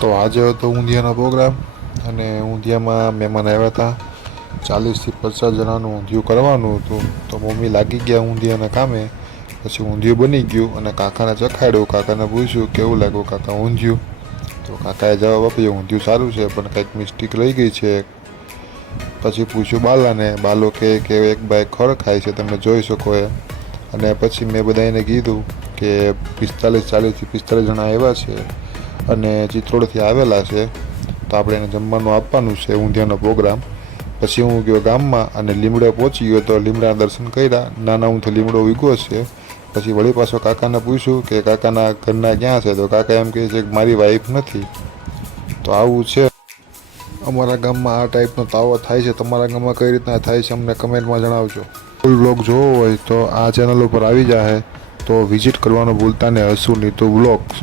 તો આજે હતો ઊંધિયાનો પ્રોગ્રામ અને ઊંધિયામાં મહેમાન આવ્યા હતા. 40થી 50 જણાનું ઊંધિયું કરવાનું હતું. તો મમ્મી લાગી ગયા ઊંધિયાના કામે. પછી ઊંધિયું બની ગયું અને કાકાને ચખાડ્યું. કાકાને પૂછ્યું કેવું લાગ્યું કાકા ઊંધિયું. તો કાકાએ જવાબ આપ્યો ઊંધિયું સારું છે પણ કંઈક મિસ્ટેક રહી ગઈ છે. પછી પૂછ્યું બાલાને. બાલો કે એક બાઈ ખડ ખાય છે તમે જોઈ શકો એ. અને પછી મેં બધાને કીધું કે 40થી 45 જણા આવ્યા છે અને ચિત્રોડથી આવેલા છે, તો આપણે એને જમવાનું આપવાનું છે ઊંધિયાનો પ્રોગ્રામ. પછી હું ગયો ગામમાં અને લીમડે પહોંચી ગયો. તો લીમડાના દર્શન કર્યા. નાના ઊંથી લીમડો ઉગ્યો છે. પછી વળી પાછો કાકાને પૂછ્યું કે કાકાના ઘરના ક્યાં છે. તો કાકા એમ કહે છે કે મારી વાઈફ નથી. તો આવું છે અમારા ગામમાં. આ ટાઈપનો તાવો થાય છે. તમારા ગામમાં કઈ રીતના થાય છે અમને કમેન્ટમાં જણાવજો. ફૂલ બ્લોગ જોવો હોય તો આ ચેનલ ઉપર આવી જાય તો વિઝિટ કરવાનું ભૂલતા ને. હસુ નીતુ બ્લોગ્સ.